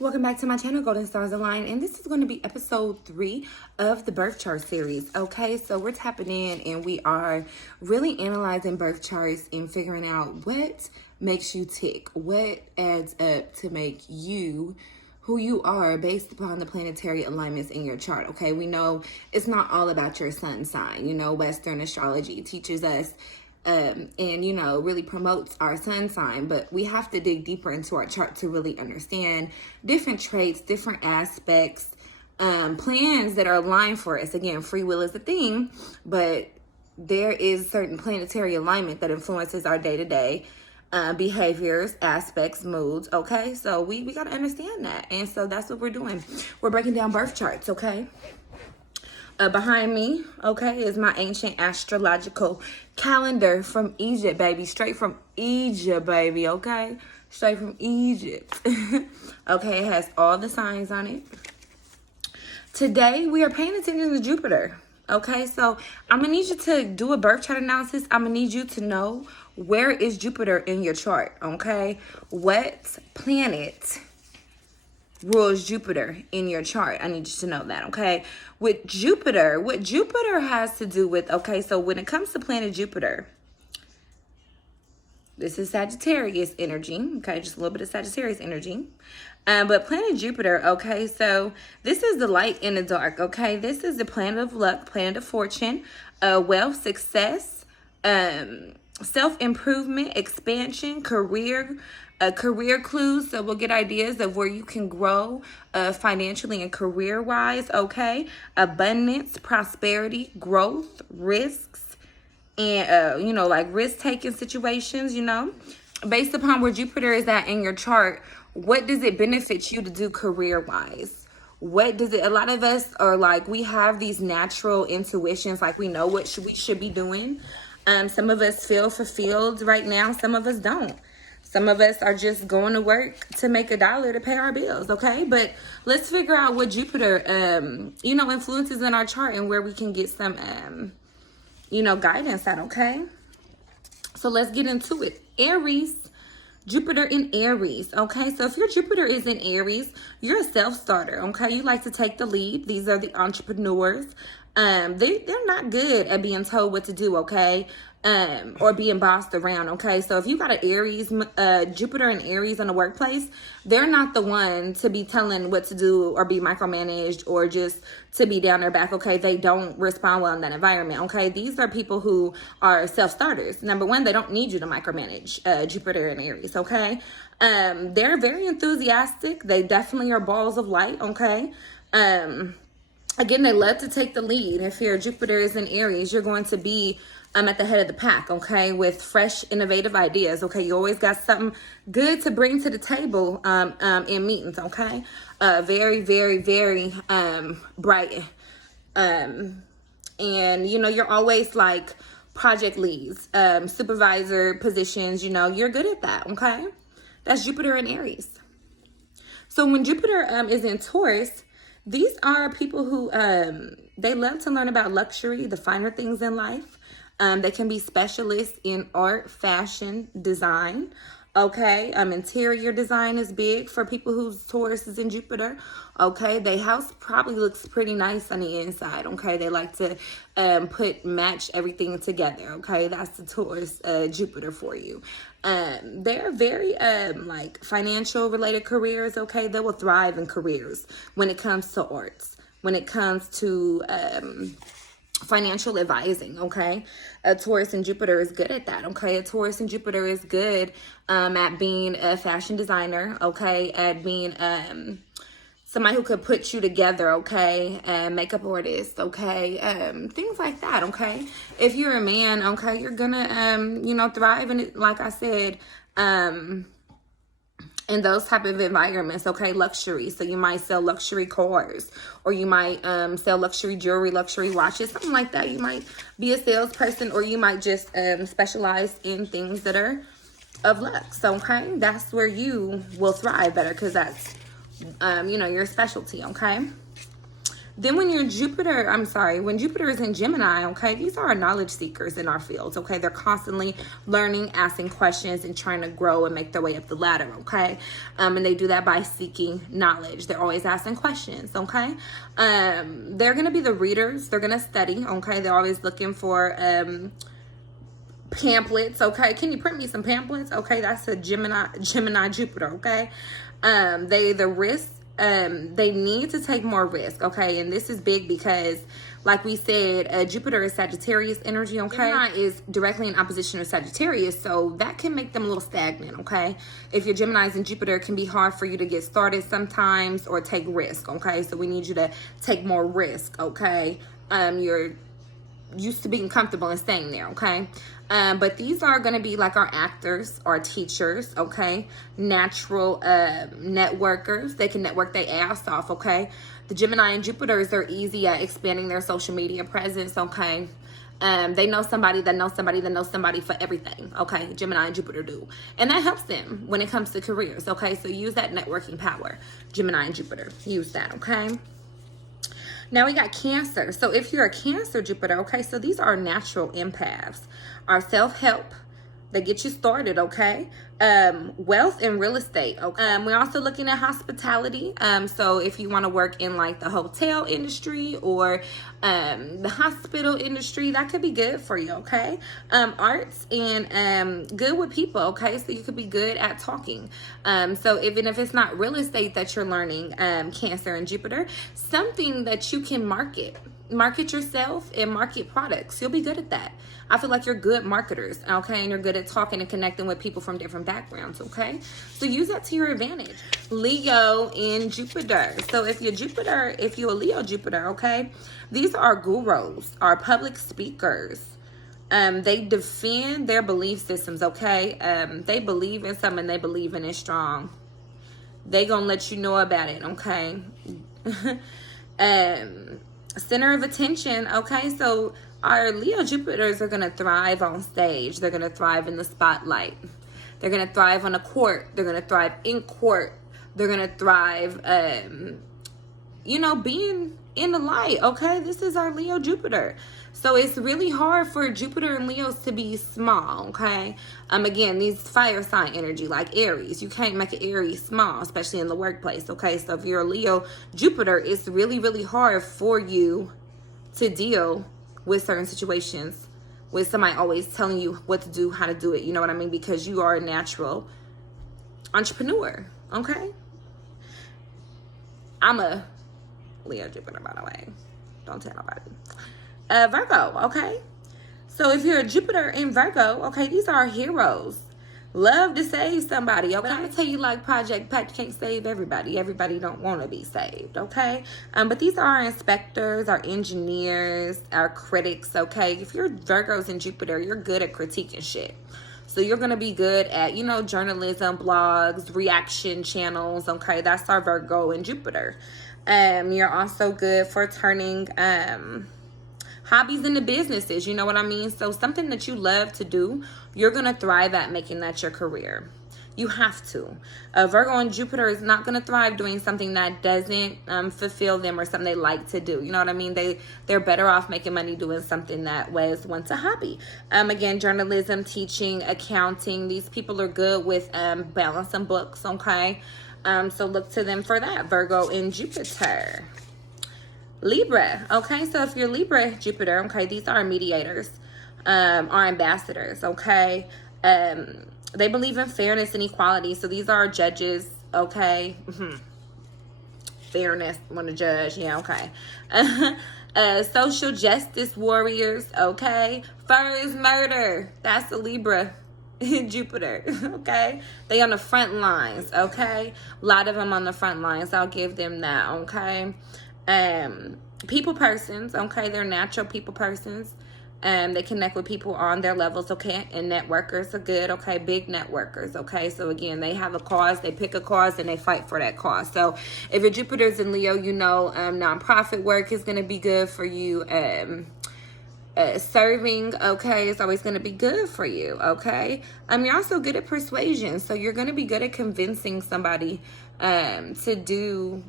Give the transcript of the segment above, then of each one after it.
Welcome back to my channel, Golden Stars Align, and this is going to be episode 3 of the birth chart series. Okay, so we're tapping in and we are really analyzing birth charts and figuring out what makes you tick, what adds up to make you who you are based upon the planetary alignments in your chart. Okay, we know it's not all about your sun sign. You know, Western astrology teaches us and really promotes our sun sign, but we have to dig deeper into our chart to really understand different traits, different aspects, plans that are aligned for us. Again, free will is a thing, but there is certain planetary alignment that influences our day-to-day behaviors, aspects, moods. Okay, so we got to understand that, and so that's what we're doing. We're breaking down birth charts. Okay. Behind me, okay, is my ancient astrological calendar from Egypt, baby. Straight from Egypt, baby, okay? Straight from Egypt. Okay, it has all the signs on it. Today, we are paying attention to Jupiter, okay? So, I'm going to need you to do a birth chart analysis. I'm going to need you to know where is Jupiter in your chart, okay? What planet rules Jupiter in your chart? I need you to know that, okay? With Jupiter, what Jupiter has to do with, okay, so when it comes to planet Jupiter, this is Sagittarius energy, okay, just a little bit of Sagittarius energy. But planet Jupiter, okay, so this is the light and the dark, okay? This is the planet of luck, planet of fortune, wealth, success, self-improvement, expansion, career clues. So we'll get ideas of where you can grow financially and career-wise, okay? Abundance, prosperity, growth, risks, and, like risk-taking situations, Based upon where Jupiter is at in your chart, what does it benefit you to do career-wise? What does it, a lot of us are like, we have these natural intuitions, like we know what we should be doing. Some of us feel fulfilled right now. Some of us don't. Some of us are just going to work to make $1 to pay our bills, okay? But let's figure out what Jupiter, influences in our chart and where we can get some, guidance at, okay? So let's get into it. Aries, Jupiter in Aries, okay? So if your Jupiter is in Aries, you're a self-starter, okay? You like to take the lead. These are the entrepreneurs. They're not good at being told what to do, okay? Or being bossed around, okay? So if you got an Aries, Jupiter and Aries in the workplace, they're not the one to be telling what to do or be micromanaged or just to be down their back, okay? They don't respond well in that environment, okay? These are people who are self-starters. Number one, they don't need you to micromanage Jupiter and Aries, okay? They're very enthusiastic. They definitely are balls of light, okay? Again, they love to take the lead. If your Jupiter is in Aries, you're going to be at the head of the pack, okay, with fresh, innovative ideas, okay? You always got something good to bring to the table in meetings, okay? Very, very, very bright. And, you're always like project leads, supervisor positions, you're good at that, okay? That's Jupiter in Aries. So when Jupiter is in Taurus, these are people who, they love to learn about luxury, the finer things in life. They can be specialists in art, fashion, design. Okay, interior design is big for people whose Taurus is in Jupiter. Okay, their house probably looks pretty nice on the inside. Okay, they like to match everything together. Okay, that's the Taurus Jupiter for you. They're very like financial related careers. Okay, they will thrive in careers when it comes to arts, when it comes to financial advising, okay? A Taurus and Jupiter is good at that, okay? A Taurus and Jupiter is good at being a fashion designer, okay? At being somebody who could put you together, okay? Makeup artist, okay? Things like that, okay? If you're a man, okay, you're gonna, thrive in it, like I said, in those type of environments, okay? Luxury. So you might sell luxury cars, or you might sell luxury jewelry, luxury watches, something like that. You might be a salesperson, or you might just specialize in things that are of lux. So, okay, that's where you will thrive better, because that's, your specialty, okay? Then when when Jupiter is in Gemini, okay, these are our knowledge seekers in our fields, okay? They're constantly learning, asking questions, and trying to grow and make their way up the ladder, okay? And they do that by seeking knowledge. They're always asking questions, okay? They're going to be the readers. They're going to study, okay? They're always looking for pamphlets, okay? Can you print me some pamphlets? Okay, that's a Gemini Jupiter, okay? They need to take more risk, okay? And this is big because, like we said, Jupiter is Sagittarius energy, okay? Gemini is directly in opposition to Sagittarius, so that can make them a little stagnant, okay? If your Geminis and Jupiter, it can be hard for you to get started sometimes or take risk, okay? So we need you to take more risk, okay? You're used to being comfortable and staying there, okay? But these are going to be like our actors, our teachers, okay? Natural networkers. They can network their ass off, okay? The Gemini and Jupiters, they're easy at expanding their social media presence, okay? They know somebody that knows somebody that knows somebody for everything, okay? Gemini and Jupiter do. And that helps them when it comes to careers, okay? So use that networking power, Gemini and Jupiter. Use that, okay? Now we got Cancer. So if you're a Cancer Jupiter, okay, so these are natural empaths. Our self-help, they get you started, okay? Wealth and real estate, okay? We're also looking at hospitality. So if you want to work in like the hotel industry or the hospital industry, that could be good for you, okay? Arts and good with people, okay? So you could be good at talking. So even if it's not real estate that you're learning, Cancer and Jupiter, something that you can market yourself and market products. You'll be good at that. I feel like you're good marketers, okay? And you're good at talking and connecting with people from different backgrounds, okay? So use that to your advantage. Leo in Jupiter. So if you're a Leo Jupiter, okay? These are gurus, are public speakers. They defend their belief systems, okay? They believe in something, they believe in it strong. They gonna let you know about it, okay? Center of attention, okay? So our Leo Jupiters are going to thrive on stage. They're going to thrive in the spotlight. They're going to thrive on a court. They're going to thrive in court. They're going to thrive, being in the light, okay? This is our Leo Jupiter. So it's really hard for Jupiter and Leos to be small, okay? Again, these fire sign energy like Aries. You can't make an Aries small, especially in the workplace, okay? So if you're a Leo Jupiter, it's really, really hard for you to deal with certain situations with somebody always telling you what to do, how to do it. You know what I mean? Because you are a natural entrepreneur, okay? I'm a Leo Jupiter, by the way. Don't tell nobody. Virgo, okay? So if you're a Jupiter in Virgo, okay, these are heroes. Love to save somebody, okay? But I'm going to tell you, like Project Pat can't save everybody. Everybody don't want to be saved, okay? But these are our inspectors, our engineers, our critics, okay? If you're Virgos in Jupiter, you're good at critiquing shit. So you're going to be good at, journalism, blogs, reaction channels, okay? That's our Virgo in Jupiter. You're also good for turning hobbies into businesses, you know what I mean? So something that you love to do, you're going to thrive at making that your career. You have to. Virgo and Jupiter is not going to thrive doing something that doesn't fulfill them or something they like to do. You know what I mean? They're better off making money doing something that was once a hobby. Again, journalism, teaching, accounting. These people are good with balancing books, okay? So look to them for that. Virgo and Jupiter. Libra, okay? So if you're Libra, Jupiter, okay, these are mediators, our ambassadors, okay? They believe in fairness and equality. So these are judges, okay? Fairness, want to judge, yeah, okay. Social justice warriors, okay? First murder, that's a Libra. Jupiter, okay? They on the front lines, okay? A lot of them on the front lines. I'll give them that, okay? People persons, okay? They're natural people persons. They connect with people on their levels, okay? And networkers are good, okay? Big networkers, okay? So again, they have a cause, they pick a cause, and they fight for that cause. So if your Jupiter's in Leo, nonprofit work is going to be good for you. Serving, okay, is always going to be good for you, okay? You're also good at persuasion. So you're going to be good at convincing somebody to do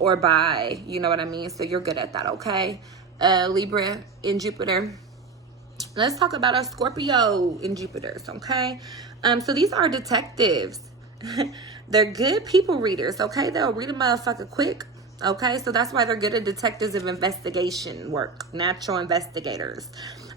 or buy, you know what I mean? So you're good at that, okay? Libra in Jupiter. Let's talk about our Scorpio in Jupiter, okay? So these are detectives. They're good people readers, okay? They'll read a motherfucker quick, okay? So that's why they're good at detectives of investigation work, natural investigators.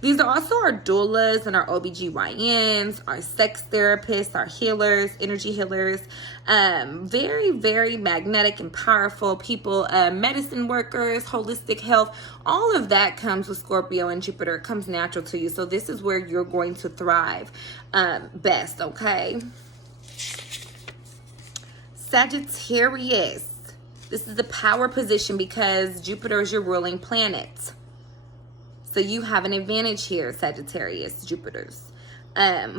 These are also our doulas and our OBGYNs, our sex therapists, our healers, energy healers. Very, very magnetic and powerful people, medicine workers, holistic health. All of that comes with Scorpio and Jupiter. It comes natural to you. So this is where you're going to thrive best, okay? Sagittarius. This is the power position because Jupiter is your ruling planet. So you have an advantage here, Sagittarius, Jupiter's.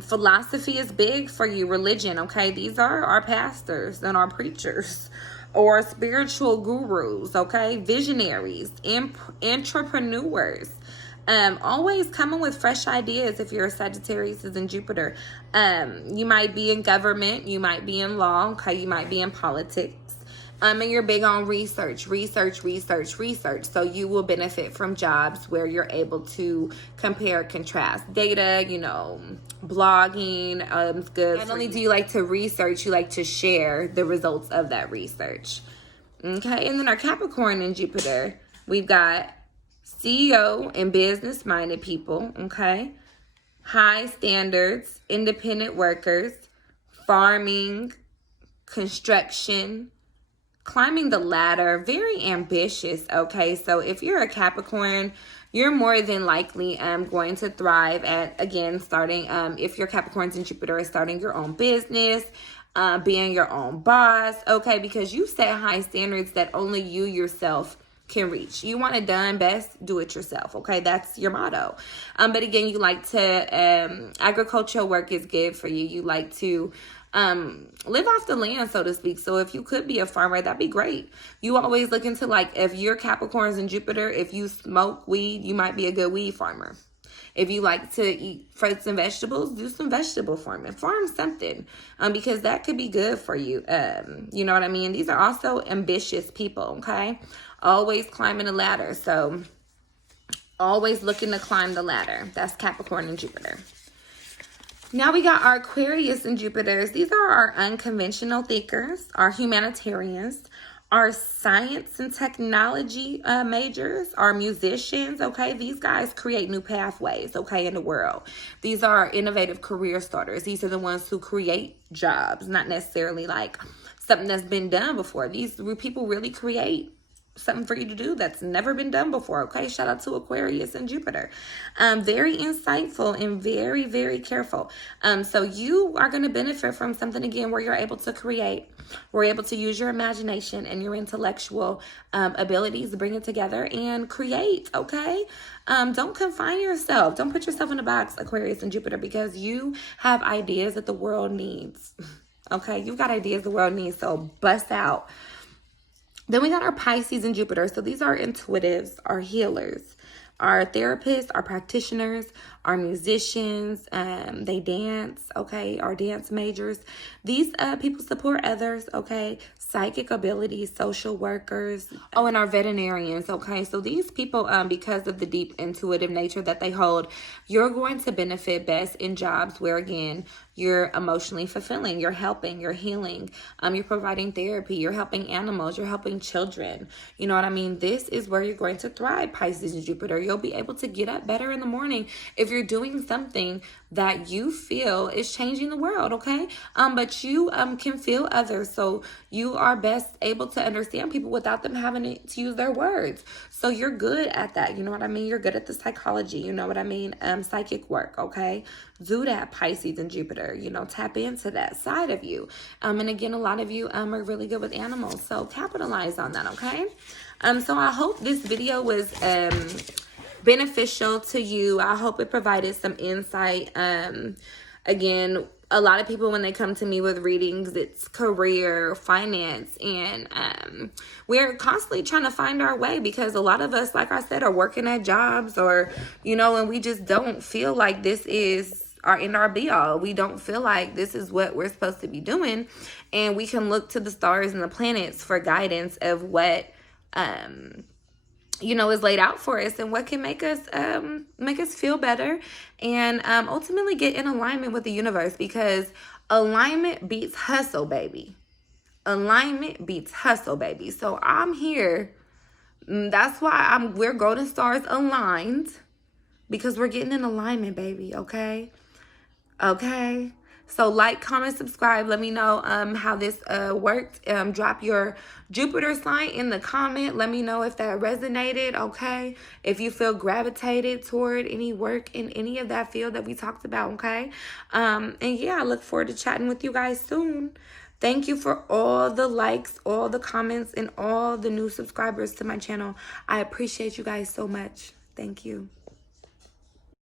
Philosophy is big for you, religion, okay? These are our pastors and our preachers or spiritual gurus, okay? Visionaries, entrepreneurs. Always coming with fresh ideas if you're a Sagittarius is in Jupiter. You might be in government, you might be in law, okay? You might be in politics. And you're big on research. So you will benefit from jobs where you're able to compare, contrast data, you know, blogging is good. Not only do you like to research, you like to share the results of that research. Okay, and then our Capricorn in Jupiter, we've got CEO and business-minded people, okay? High standards, independent workers, farming, construction, climbing the ladder, very ambitious, okay? So if you're a Capricorn, you're more than likely going to thrive at, again, starting, if your Capricorns in Jupiter is starting your own business, being your own boss, okay? Because you set high standards that only you yourself can reach. You want it done best, do it yourself, okay? That's your motto. But again, you like to, agricultural work is good for you. You like to live off the land, so to speak. So if you could be a farmer, that'd be great. You always look into, like, if you're Capricorns in Jupiter, if you smoke weed, you might be a good weed farmer. If you like to eat fruits and vegetables, do some vegetable farming. Farm something, because that could be good for you. You know what I mean? These are also ambitious people, okay? Always climbing a ladder. So always looking to climb the ladder. That's Capricorn and Jupiter. Now we got our Aquarius and Jupiters. These are our unconventional thinkers, our humanitarians, our science and technology majors, our musicians, okay? These guys create new pathways, okay, in the world. These are innovative career starters. These are the ones who create jobs, not necessarily like something that's been done before. These people really create something for you to do that's never been done before, okay? Shout out to Aquarius and Jupiter. Very insightful and very, very careful. So you are going to benefit from something, again, where you're able to create. We're able to use your imagination and your intellectual abilities to bring it together and create, okay? Don't confine yourself. Don't put yourself in a box, Aquarius and Jupiter, because you have ideas that the world needs, okay? You've got ideas the world needs, so bust out. Then we got our Pisces and Jupiter. So these are intuitives, our healers, our therapists, our practitioners, our musicians. They dance, okay, our dance majors. These people support others, okay, psychic abilities, social workers. Oh, and our veterinarians, okay. So these people, because of the deep intuitive nature that they hold, you're going to benefit best in jobs where, again, you're emotionally fulfilling, you're helping, you're healing, you're providing therapy, you're helping animals, you're helping children. You know what I mean? This is where you're going to thrive, Pisces and Jupiter. You'll be able to get up better in the morning if you're doing something that you feel is changing the world, okay? But you can feel others, so you are best able to understand people without them having to use their words. So you're good at that, you know what I mean? You're good at the psychology, you know what I mean? Psychic work, okay? Do that, Pisces and Jupiter, you know, tap into that side of you. And again, a lot of you are really good with animals, so capitalize on that, okay? So I hope this video was beneficial to you. I hope it provided some insight. Again, a lot of people, when they come to me with readings, it's career, finance, and we're constantly trying to find our way because a lot of us, like I said, are working at jobs or, you know, and we just don't feel like this is our end all be all. We don't feel like this is what we're supposed to be doing, and we can look to the stars and the planets for guidance of what you know, is laid out for us, and what can make us feel better, and ultimately get in alignment with the universe, because alignment beats hustle, baby. Alignment beats hustle, baby. So I'm here. That's why we're golden stars aligned, because we're getting in alignment, baby. Okay. So like, comment, subscribe. Let me know how this worked. Drop your Jupiter sign in the comment. Let me know if that resonated. Okay. If you feel gravitated toward any work in any of that field that we talked about. Okay. And yeah, I look forward to chatting with you guys soon. Thank you for all the likes, all the comments, and all the new subscribers to my channel. I appreciate you guys so much. Thank you.